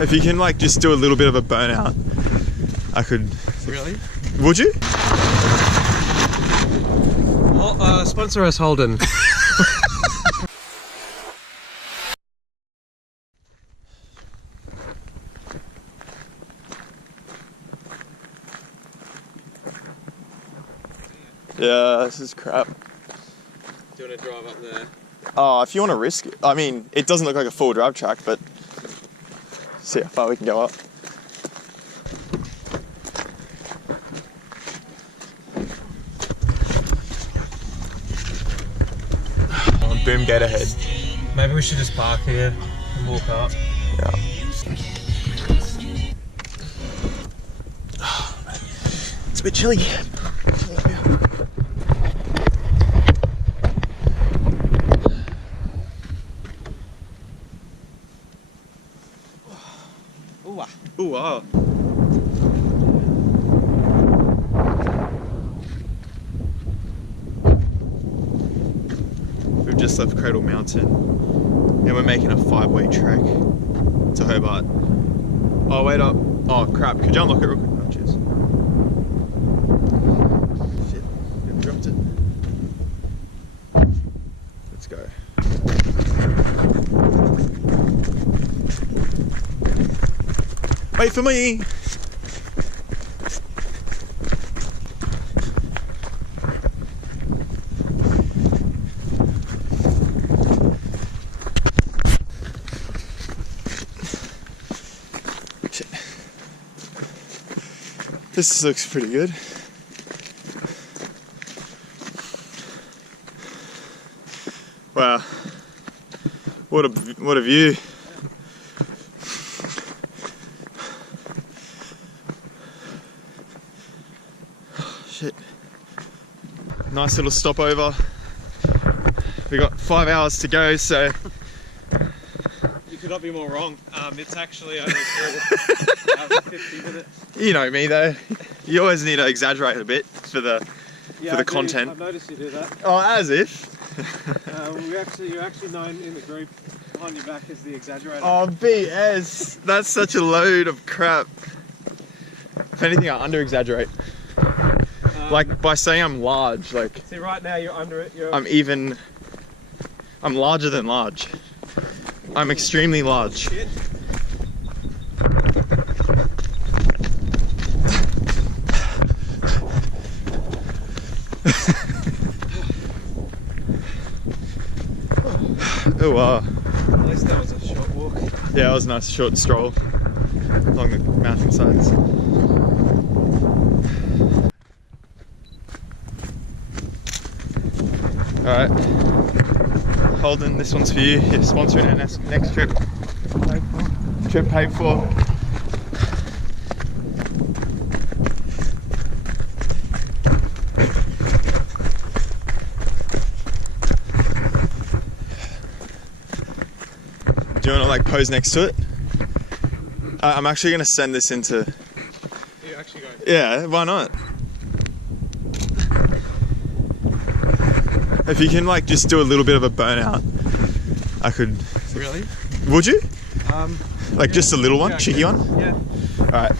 If you can like just do a little bit of a burnout, I could. Really? Would you? Well, sponsor us, Holden. Yeah, this is crap. Do you want to drive up there? Oh, if you want to risk it. I mean, it doesn't look like a full drive track, but see how far we can go up. Boom gate ahead. Maybe we should just park here and walk up. Yeah. It's a bit chilly. Ooh, wow. We've just left Cradle Mountain and we're making a 5-way trek to Hobart. Oh, wait up. Oh, crap. Could you unlock it real quick? Oh, cheers. Shit. We've dropped it. Let's go. Wait for me! Shit. This looks pretty good. Wow. What a view. Shit. Nice little stopover. We got 5 hours to go, so. You could not be more wrong. It's actually only 50 minutes. You know me though. You always need to exaggerate a bit for the content. I've noticed you do that. Oh, as if. You're actually known in the group behind your back as the exaggerator. Oh, BS. That's such a load of crap. If anything, I under-exaggerate. Like, by saying I'm large, like... See, right now you're under it. I'm larger than large. I'm extremely large. Shit. Oh, wow. At least that was a short walk. Yeah, it was a nice short stroll along the mountain sides. Alright, Holden, this one's for you. You're sponsoring our next trip. Trip paid for. Do you want to like pose next to it? I'm actually going to send this into... You actually go? Yeah, why not? If you can like just do a little bit of a burnout, I could. Really? Would you? Like yeah. just a little one, Yeah, cheeky one? Yeah. Alright.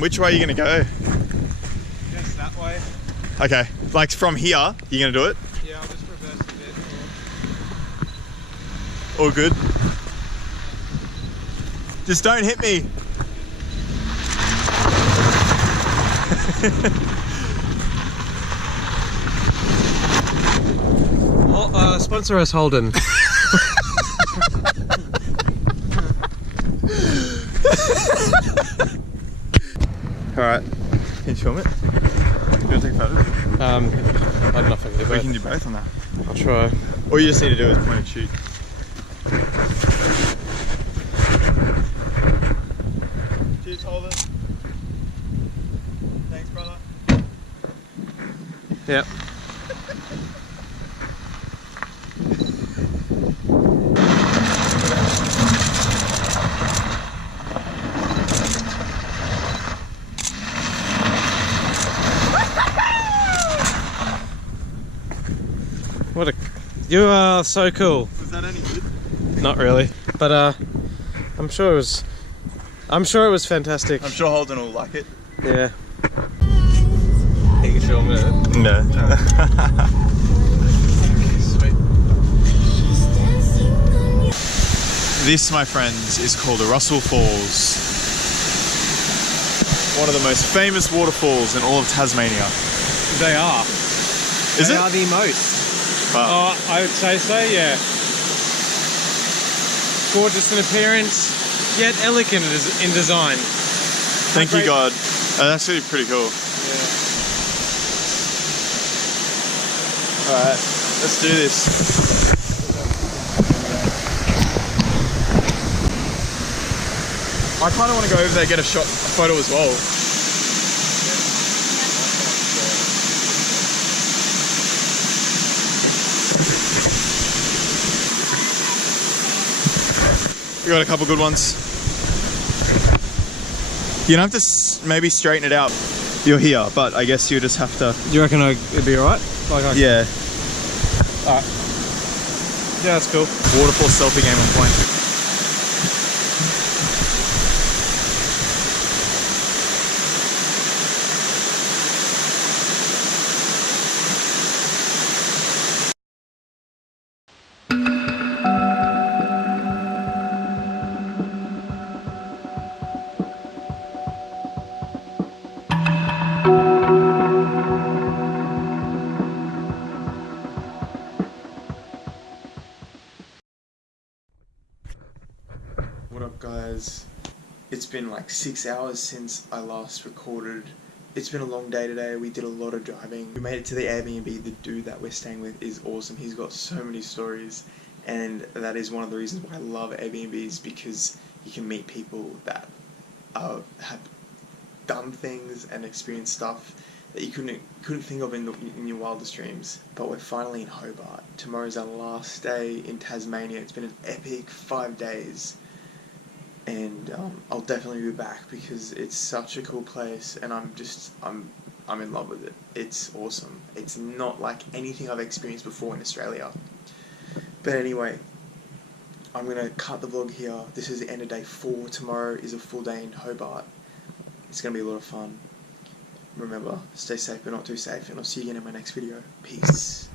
Which way are you gonna go? Just that way. Okay, like from here, you're gonna do it? Yeah, I'll just reverse a bit. All good? Just don't hit me. Well, sponsor us, Holden. Alright, can you film it? Do you want to take a photo? I don't know if I can do We both. can do both on that. I'll try. All you just need to do is point and shoot. Cheers, Holden. Thanks, brother. Yeah. What a You are so cool. Was that any good? Not really, but I'm sure it was. I'm sure it was fantastic. I'm sure Holden will like it. Yeah. Are you film it? No. Sweet. This, my friends, is called the Russell Falls. One of the most famous waterfalls in all of Tasmania. They are. Is they it? are the most. Wow. I would say so, yeah. Gorgeous in appearance, yet elegant in design. Thank you, God. That's actually pretty cool. Yeah. Alright, let's do this. I kind of want to go over there and get a photo as well. We got a couple good ones. You don't have to maybe straighten it out. You're here, but I guess you just have to. Do you reckon it'd be alright? Yeah. Alright. Yeah, that's cool. Waterfall selfie game on point. What up, guys? It's been like 6 hours since I last recorded. It's been a long day today. We did a lot of driving. We made it to the Airbnb. The dude that we're staying with is awesome. He's got so many stories, and that is one of the reasons why I love Airbnbs, because you can meet people that have done things and experienced stuff that you couldn't think of in your wildest dreams. But we're finally in Hobart. Tomorrow's our last day in Tasmania. It's been an epic 5 days. And I'll definitely be back because it's such a cool place, and I'm in love with it. It's awesome. It's not like anything I've experienced before in Australia. But anyway, I'm gonna cut the vlog here. This is the end of day 4. Tomorrow is a full day in Hobart. It's gonna be a lot of fun. Remember, stay safe but not too safe, and I'll see you again in my next video. Peace.